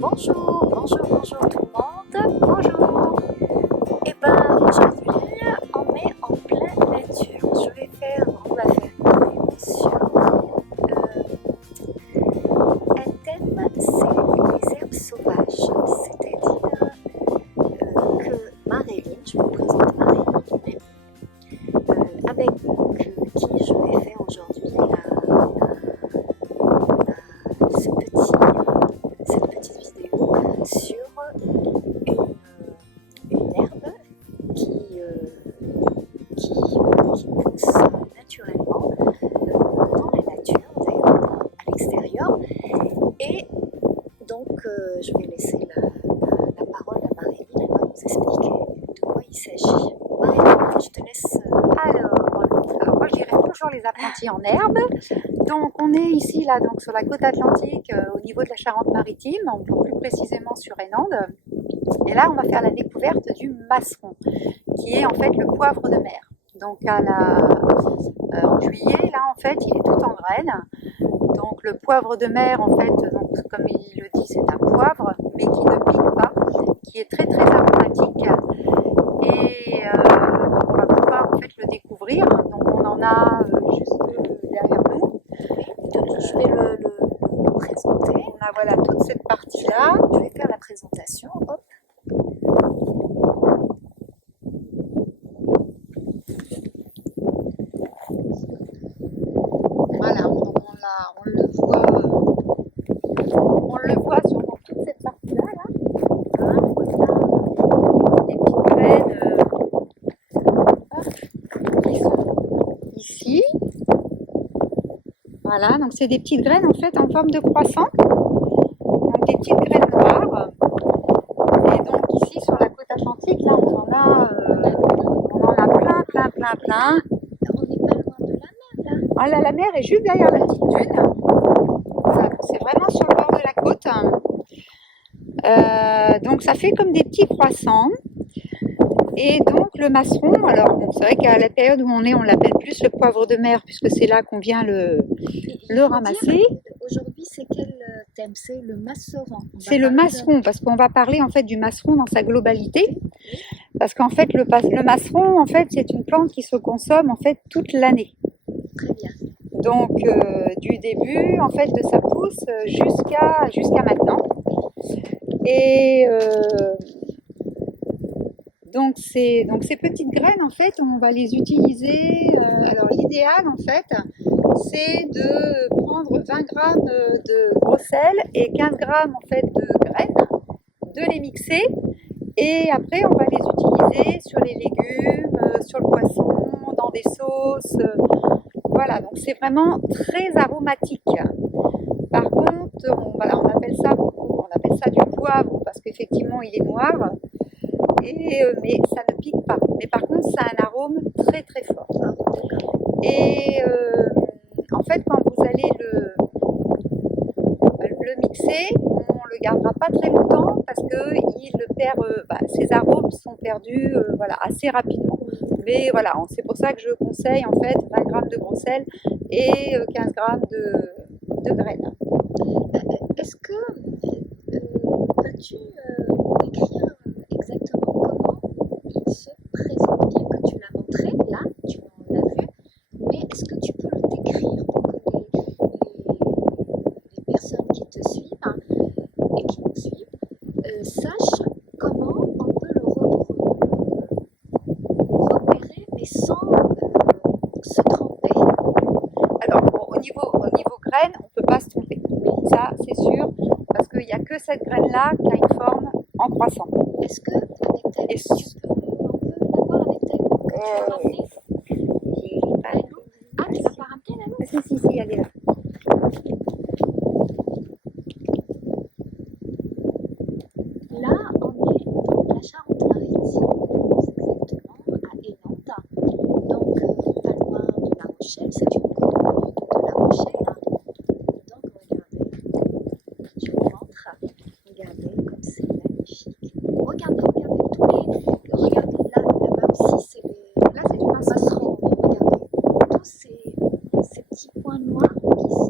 Bonjour, bonjour, bonjour tout le monde, bonjour. Et ben aujourd'hui on est en pleine nature. On va faire une vidéo sur un thème, c'est les herbes sauvages. C'est-à-dire que Marilyn, je vous présente Marilyn, avec qui je vais faire aujourd'hui cette petite vidéo sur une herbe qui pousse naturellement dans la nature, d'ailleurs à l'extérieur. Et donc je vais laisser la parole à Marilyn, elle va nous expliquer de quoi il s'agit. Marilyn, je te laisse. Alors moi je dirais toujours les apprentis en herbe. Donc on est ici là donc sur la côte atlantique au niveau de la Charente-Maritime, plus précisément sur Hennande. Et là on va faire la découverte du masseron, qui est en fait le poivre de mer. Donc en juillet là en fait il est tout en graines. Donc le poivre de mer en fait, donc, comme il le dit, c'est un poivre mais qui ne pique pas, qui est très très aromatique. Et donc on va pouvoir en fait le découvrir. Donc on en a juste derrière nous. Je vais le présenter. On a voilà toute cette partie là. Je vais faire la présentation. Hop. Voilà, donc on le voit sur toute cette partie là. Hein, on voit des petites graines qui sont ici. Voilà, donc c'est des petites graines en fait en forme de croissant. Donc des petites graines noires. Et donc ici sur la côte atlantique, là on en a plein. On n'est pas loin de la mer là. Ah là, la mer est juste derrière la petite dune. Voilà, c'est vraiment sur le bord de la côte. Donc ça fait comme des petits croissants. Et donc le masseron, alors bon, c'est vrai qu'à la période où on est, on l'appelle plus le poivre de mer, puisque c'est là qu'on vient le ramasser. Aujourd'hui, c'est quel thème? C'est le masseron. C'est le masseron, parce qu'on va parler en fait du masseron dans sa globalité. Parce qu'en fait, le masseron, en fait, c'est une plante qui se consomme en fait toute l'année. Très bien. Donc du début en fait de sa pousse jusqu'à maintenant. Et donc ces petites graines en fait on va les utiliser. Alors l'idéal en fait c'est de prendre 20 grammes de gros sel et 15 grammes en fait de graines, de les mixer et après on va les utiliser sur les légumes, sur le poisson, dans des sauces. Voilà, donc c'est vraiment très aromatique. Par contre, on appelle ça du poivre parce qu'effectivement il est noir, mais ça ne pique pas. Mais par contre, ça a un arôme très très fort. Et en fait, quand vous allez le mixer, on ne le gardera pas très longtemps parce que ses arômes sont perdus assez rapidement. Mais voilà, c'est pour ça que je conseille en fait 20 grammes de gros sel et 15 grammes de graines. Est-ce que peux-tu décrire exactement comment il se présente? Bien que tu l'as montré, là, tu l'as vu, mais est-ce que tu peux le décrire pour que les personnes qui te suivent et qui nous suivent sachent comment on peut le repérer, mais sans se tromper? Alors, bon, au niveau graines, on ne peut pas se tromper. Ça, c'est sûr, parce qu'il n'y a que cette graine-là qui a une forme en croissant. Est-ce que avec ta on peut l'avoir avec ta que tu as ramené? Ah, tu n'as pas ramené la loupe? Si, elle est là. Là, on est dans la Charente-Maritime, exactement à Hennande, donc pas loin de La Rochelle, c'est une commune de La Rochelle. Donc regardez, je vous montre, regardez comme c'est magnifique. Regardez là aussi Là, c'est du masseron. masseron, mais regardez tous ces petits points noirs qui sont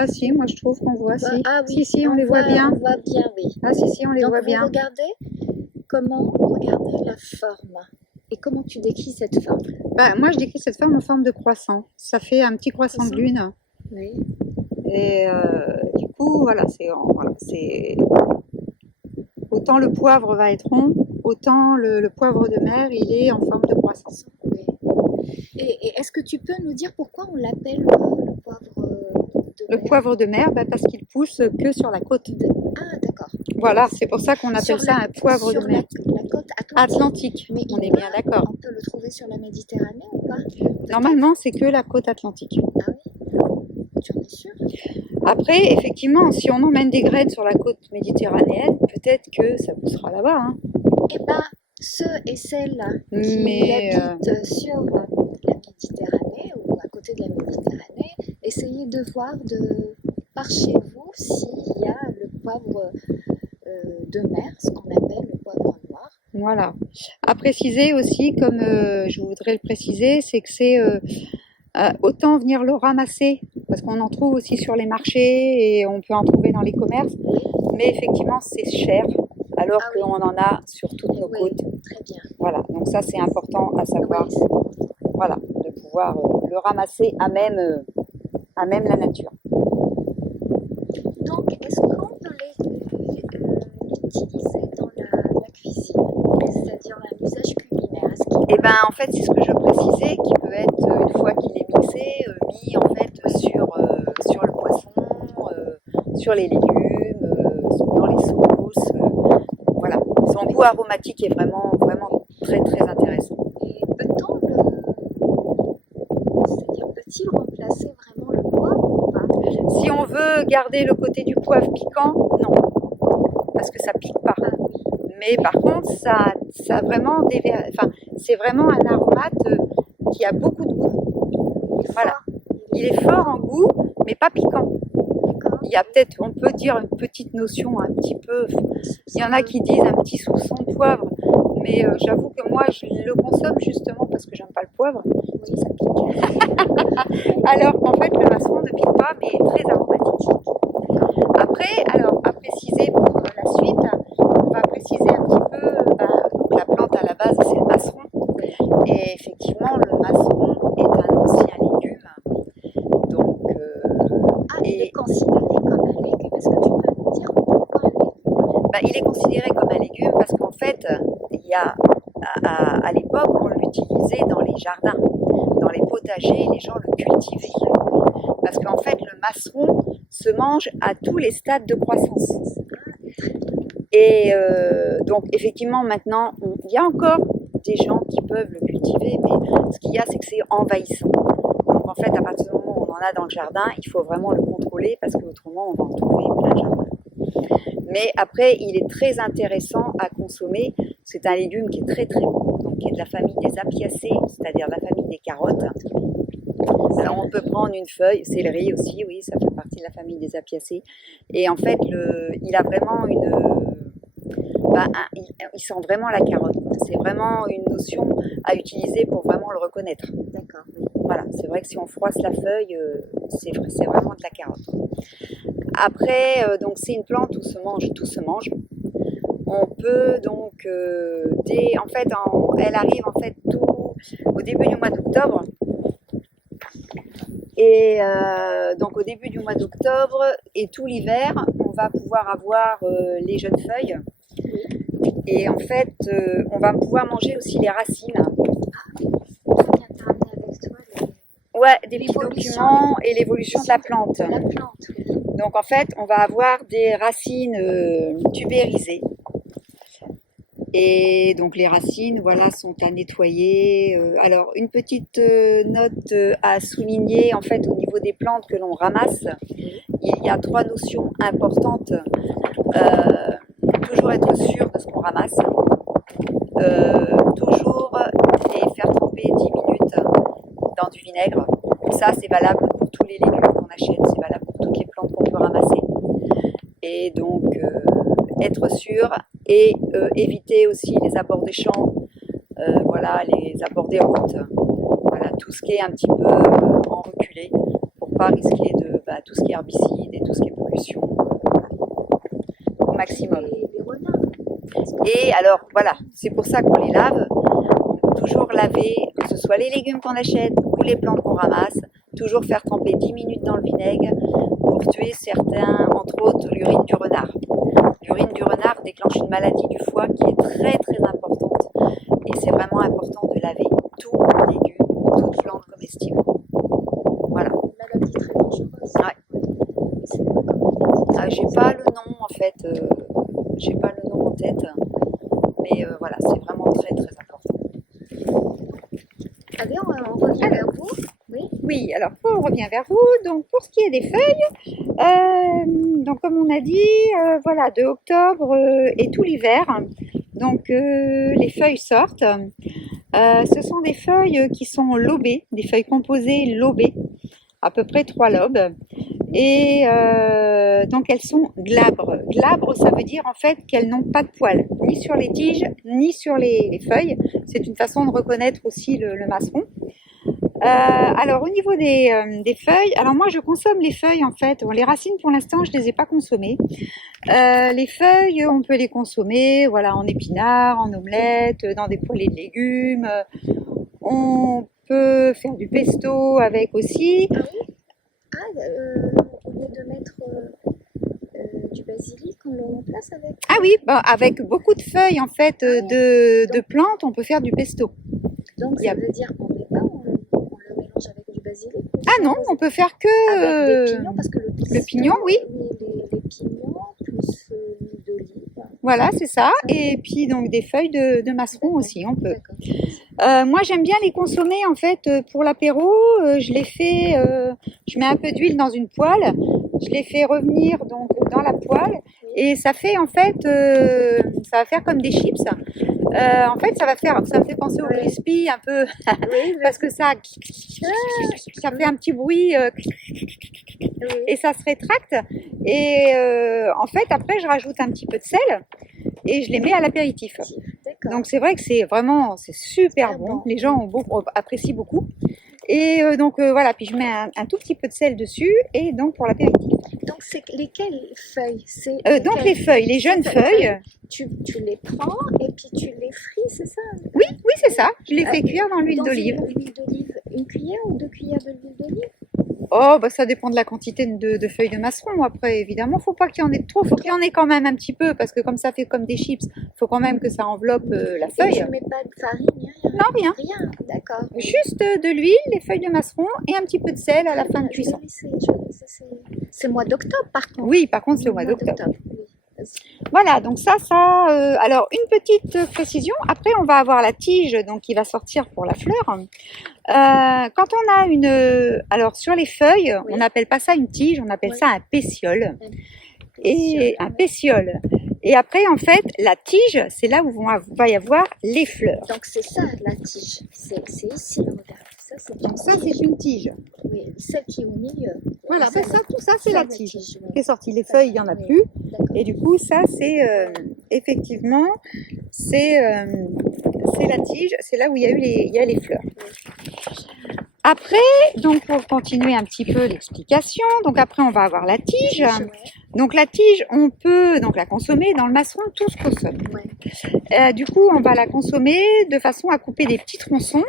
Ah si, moi je trouve qu'on voit, si. Ah oui, Si, on les voit bien. On voit bien, oui. Ah si, on les Donc voit vous bien. regardez la forme. Et comment tu décris cette forme? Bah, moi je décris cette forme en forme de croissant. Ça fait un petit croissant de lune. Oui. Et du coup, voilà, c'est autant le poivre va être rond, autant le poivre de mer, il est en forme de croissant. Oui. Et est-ce que tu peux nous dire pourquoi on l'appelle le poivre de Le mer? poivre de mer, bah, parce qu'il pousse que sur la côte. Ah, d'accord. Voilà, c'est pour ça qu'on appelle Sur ça un poivre de mer. Sur la côte Atlantique, Mais on est bien d'accord. on peut le trouver sur la Méditerranée ou pas? Normalement, c'est que la côte atlantique. Ah oui? Tu en es sûre? Après, effectivement, si on emmène des graines sur la côte méditerranéenne, peut-être que ça poussera là-bas. Hein. Eh ben, ceux et celles qui Mais habitent sur la Méditerranée ou à côté de la Méditerranée, essayez de voir par chez vous s'il y a le poivre de mer, ce qu'on appelle le poivre noir. voilà. À préciser aussi, comme je voudrais le préciser, c'est que c'est autant venir le ramasser, parce qu'on en trouve aussi sur les marchés et on peut en trouver dans les commerces, mais effectivement c'est cher, alors Ah oui. qu'on en a sur toutes nos Oui, côtes. très bien. Voilà, donc ça c'est important à savoir, Oui, c'est important. voilà, de pouvoir le ramasser à même la nature. Donc, est-ce qu'on peut l'utiliser dans la cuisine, c'est-à-dire un usage culinaire? Et ben en fait c'est ce que je précisais, qui peut être une fois qu'il est mixé, mis en fait sur le poisson, sur les légumes, dans les sauces, voilà. Son goût aromatique est vraiment très très intéressant. Et peut-il remplacer vraiment le poivre ou pas? Si on veut garder le côté du poivre piquant, non, parce que ça pique pas. Ah oui. Mais par contre, ça a vraiment c'est vraiment un aromate qui a beaucoup de goût. Voilà. Il est fort en goût, mais pas piquant. D'accord. Il y a peut-être, on peut dire une petite notion un petit peu, il y en a qui disent un petit soupçon de poivre, mais j'avoue que moi je le consomme justement parce que j'aime pas le poivre, parce que ça pique. Alors qu'en fait le masseron ne pique pas, mais est très aromatique. Après, alors à préciser pour la suite, on va préciser un petit peu, donc la plante à la base c'est le masseron, et effectivement le masseron est un ancien légume, donc il est considéré comme un légume. Est-ce que tu peux nous dire pourquoi un légume? il est considéré comme un légume parce qu'en fait, il y a, à l'époque, on l'utilisait dans les jardins, dans les potagers, les gens le cultivaient. Parce qu'en fait, le masseron se mange à tous les stades de croissance. Et donc, effectivement, maintenant, il y a encore des gens qui peuvent le cultiver, mais ce qu'il y a, c'est que c'est envahissant. Donc, en fait, à partir du moment où on en a dans le jardin, il faut vraiment le contrôler parce qu'autrement, on va en trouver plein de jardins. Mais après, il est très intéressant à consommer. C'est un légume qui est très très bon, donc qui est de la famille des apiacées, c'est-à-dire de la famille des carottes. Alors on peut prendre une feuille, céleri aussi, oui, ça fait partie de la famille des apiacées. Et en fait, il a vraiment il sent vraiment la carotte. C'est vraiment une notion à utiliser pour vraiment le reconnaître. D'accord. Voilà, c'est vrai que si on froisse la feuille, c'est vraiment de la carotte. Après, donc c'est une plante où tout se mange. On peut donc, elle arrive en fait tout au début du mois d'octobre. Et donc au début du mois d'octobre et tout l'hiver, on va pouvoir avoir les jeunes feuilles. Et en fait, on va pouvoir manger aussi les racines. Ouais, des petits documents et l'évolution de la plante. Donc en fait, on va avoir des racines tubérisées. Et donc les racines, voilà, sont à nettoyer. Alors une petite note à souligner, en fait, au niveau des plantes que l'on ramasse, il y a 3 notions importantes. Toujours être sûr de ce qu'on ramasse. Toujours les faire tremper 10 minutes dans du vinaigre. Ça, c'est valable pour tous les légumes qu'on achète, c'est valable pour toutes les plantes qu'on peut ramasser. Et donc, être sûr et éviter aussi les abords des champs, voilà, les abords des routes, voilà, tout ce qui est un petit peu en reculé pour pas risquer tout ce qui est herbicide et tout ce qui est pollution au maximum. Les renards. Et alors voilà, c'est pour ça qu'on les lave. Toujours laver, que ce soit les légumes qu'on achète ou les plantes qu'on ramasse, toujours faire tremper 10 minutes dans le vinaigre pour tuer certains, entre autres l'urine du renard. L'urine du renard déclenche une maladie du foie qui est très très importante. Et c'est vraiment important de laver tout légume, toute plante comestible. Voilà. Une maladie très dangereuse. Ouais. C'est quoi comme maladie? Ah, j'ai pas le nom en fait, j'ai pas le nom en tête, mais voilà, c'est vraiment très très important. Allez, on revient vers vous. Oui. Oui, alors on revient vers vous. Donc pour ce qui est des feuilles, donc comme on a dit, voilà, de octobre et tout l'hiver, donc les feuilles sortent. Ce sont des feuilles qui sont lobées, des feuilles composées lobées, à peu près 3 lobes. Et donc elles sont glabres. Glabres, ça veut dire en fait qu'elles n'ont pas de poils, ni sur les tiges, ni sur les feuilles. C'est une façon de reconnaître aussi le masseron. Alors au niveau des feuilles, alors moi je consomme les feuilles en fait. Bon, les racines pour l'instant je les ai pas consommées. Les feuilles on peut les consommer, voilà, en épinards, en omelette, dans des poêlées de légumes. On peut faire du pesto avec aussi. Ah oui. Ah, au lieu de mettre du basilic, on le remplace avec. Ah oui, bah, avec beaucoup de feuilles en fait de plantes, on peut faire du pesto. Donc ça veut dire qu'on met pas, on le mélange avec du basilic. Ah non, on peut faire que avec des pignons, parce que le pignon, oui. Les pignons plus l'huile d'olive. Voilà, c'est ça. Et puis donc des feuilles de masseron aussi, on peut. Moi j'aime bien les consommer en fait pour l'apéro. Je les fais, je mets un peu d'huile dans une poêle, je les fais revenir donc dans la poêle et ça fait en fait, ça va faire comme des chips. En fait, ça me fait penser au crispy un peu, parce que ça fait un petit bruit et ça se rétracte. Et en fait, après, je rajoute un petit peu de sel et je les mets à l'apéritif. Donc c'est vrai que c'est super bon. Les gens apprécient beaucoup. Et donc voilà, puis je mets un tout petit peu de sel dessus et donc pour l'apéritif. Donc c'est lesquelles feuilles? Donc les feuilles, les jeunes feuilles. Tu les prends et puis tu les frites, c'est ça? Oui, c'est ça. Je les fais cuire dans l'huile d'olive. L'huile d'olive, une cuillère ou 2 cuillères de l'huile d'olive? Oh, bah ça dépend de la quantité de feuilles de masseron. Après, évidemment, faut pas qu'il y en ait trop. Faut qu'il y en ait quand même un petit peu parce que comme ça fait comme des chips, faut quand même que ça enveloppe la feuille. Et tu mets pas de farine, rien? Non, rien. Rien, d'accord. Juste de l'huile, les feuilles de masseron et un petit peu de sel à la fin de cuisson. C'est mois d'octobre par contre. Oui, par contre, c'est au mois d'octobre. Oui. Voilà, donc ça, alors une petite précision, après on va avoir la tige donc qui va sortir pour la fleur. Quand on a alors sur les feuilles, on n'appelle pas ça une tige, on appelle ça un pétiole. Et un pétiole. Et après en fait, la tige, c'est là où va y avoir les fleurs. Donc c'est ça la tige, c'est ici, regarde. Ça c'est une tige. Oui, celle qui est au milieu. Voilà, tout ça c'est la tige qui est sortie. Les feuilles, il n'y en a plus. Et du coup, ça c'est effectivement, c'est la tige, c'est là où il y a les fleurs. Après, donc pour continuer un petit peu l'explication, donc après on va avoir la tige. Donc la tige, on peut donc la consommer dans le masseron, tout se consomme. Du coup, on va la consommer de façon à couper des petits tronçons.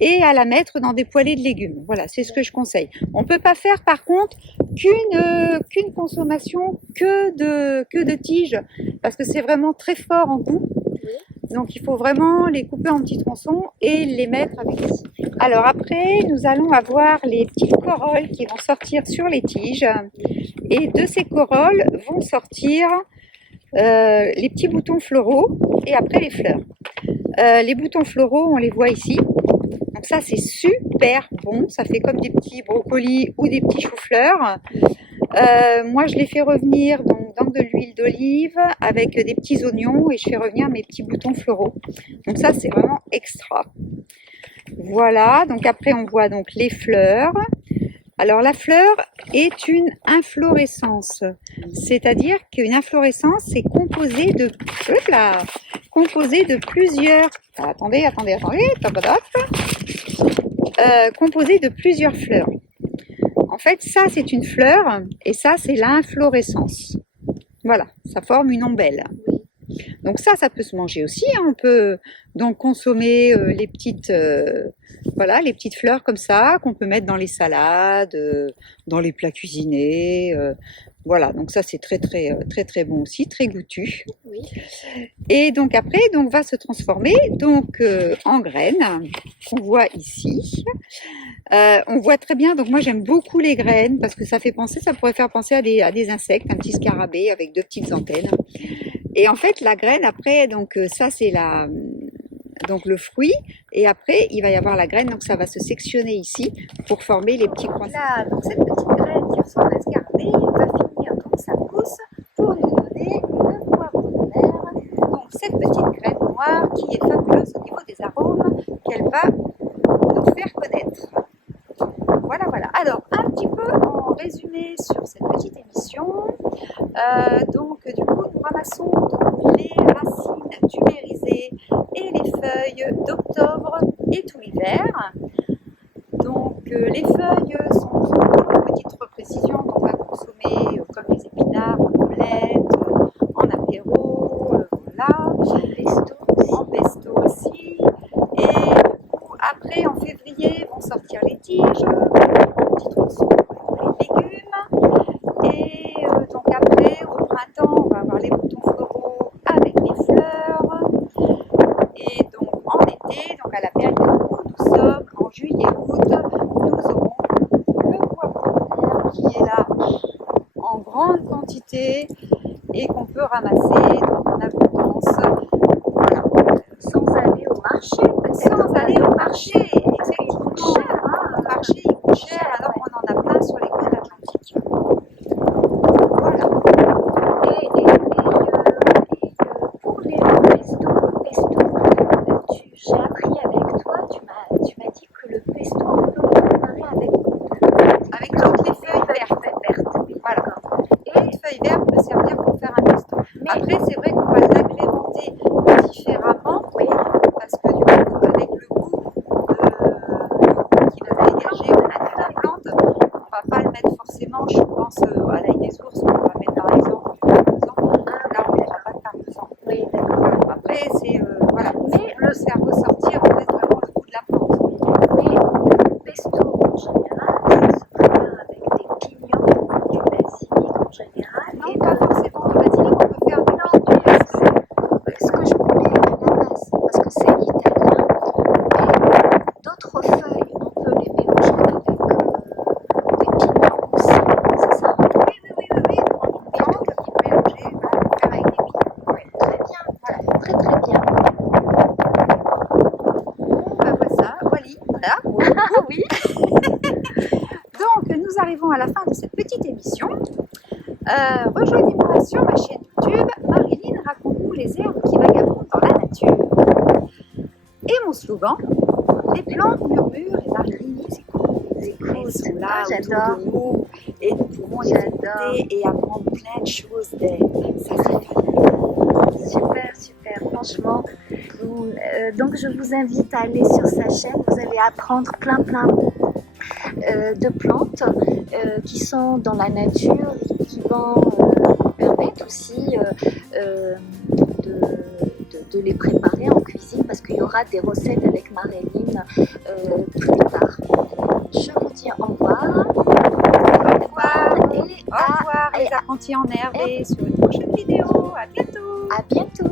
Et à la mettre dans des poêlées de légumes. Voilà, c'est ce que je conseille. On peut pas faire par contre qu'une consommation que de tiges parce que c'est vraiment très fort en goût. Donc il faut vraiment les couper en petits tronçons et les mettre avec. Alors après, nous allons avoir les petites corolles qui vont sortir sur les tiges et de ces corolles vont sortir les petits boutons floraux et après les fleurs. Les boutons floraux, on les voit ici. Donc ça c'est super bon, ça fait comme des petits brocolis ou des petits choux-fleurs. Moi je les fais revenir donc, dans de l'huile d'olive avec des petits oignons et je fais revenir mes petits boutons floraux. Donc ça c'est vraiment extra. Voilà, donc après on voit donc les fleurs. Alors la fleur est une inflorescence, c'est-à-dire qu'une inflorescence c'est composé de plusieurs. Composé de plusieurs fleurs. En fait, ça c'est une fleur et ça c'est l'inflorescence. Voilà, ça forme une ombelle. Oui. Donc ça peut se manger aussi, hein. On peut donc consommer les petites, voilà, les petites fleurs comme ça qu'on peut mettre dans les salades, dans les plats cuisinés. Voilà, donc ça c'est très bon aussi, très goûtu. Oui. Et donc après, donc va se transformer donc en graines qu'on voit ici. On voit très bien. Donc moi j'aime beaucoup les graines parce que ça pourrait faire penser à des insectes, un petit scarabée avec deux petites antennes. Et en fait, la graine, après, donc ça c'est donc le fruit, et après il va y avoir la graine, donc ça va se sectionner ici pour former les petits croissants. Là, donc cette petite graine qui ressemble à un scarabée va finir donc sa pousse pour nous donner le poivre de mer. Donc cette petite graine noire qui est fabuleuse au niveau des arômes qu'elle va nous faire connaître. Voilà. Alors, un petit peu en résumé sur cette petite émission. Donc, du coup, nous ramassons donc, les racines tubérisées et les feuilles d'octobre et tout l'hiver. Donc, les feuilles sont pour petite précision, donc à consommer comme les épinards, en omelette, en apéro, voilà. En pesto aussi. Et du coup, après, en février, vont sortir les tiges, en petits tronçons pour les légumes. Et donc après, au printemps, on va avoir les boutons floraux avec les fleurs. Et donc en été, donc à la période où nous sommes, en juillet-août, nous aurons le poivre de mer qui est là en grande quantité et qu'on peut ramasser donc en abondance. Voilà. Sans aller au marché, peut-être. Sans aller au marché, Il coûte cher, hein. Le marché il coûte cher alors qu'on en a plein sur les côtes atlantiques. Voilà. Pour les pesto, j'ai appris avec toi, tu m'as dit que le pesto, on peut le préparer Avec toutes les feuilles vertes. Oui, Voilà. d'accord. Et les feuilles vertes peuvent servir pour faire un pesto. Après, c'est vrai qu'on va l'agrémenter différemment, parce que du coup, avec le goût qui va se dégager de la plante, on va pas le mettre forcément, je pense, à l'ail des ours, on va mettre par exemple du parmesan. Là, on ne mettra pas de parmesan. Oui, d'accord. Voilà. Après, c'est voilà. Mais le cerveau sortir en fait vraiment le goût de la plante. Mais le pesto en général, ça se prépare avec des pignons, du basilic en général. Non, pas forcément du basilic, on peut faire du pesto. Ce que je voulais à la base, parce que c'est italien, mais d'autres feuilles, on peut les mélanger avec des pignons aussi, c'est ça? Oui. On prend une plante qui est mélangée, voilà, pour faire avec des pignons. Oui, très bien, voilà, très bien. Bon, ben voilà. Oui. Donc, nous arrivons à la fin de cette petite émission. Rejoignez-moi sur ma chaîne YouTube, Marilyn, raconte-nous les herbes qui vagabondent dans la nature. Et mon slogan, les plantes murmurent et Marilyn les écoute. Elles sont là j'adore. autour de nous et nous pouvons les écouter et apprendre plein de choses d'elles. Ça, c'est fabuleux. Super, franchement. Donc je vous invite à aller sur sa chaîne, vous allez apprendre plein de plantes qui sont dans la nature et qui vont vous permettre aussi de les préparer en cuisine parce qu'il y aura des recettes avec Marilyn plus tard. Je vous dis au revoir. Au revoir. Et Au revoir les apprentis en herbe et sur une prochaine vidéo. À bientôt. à bientôt.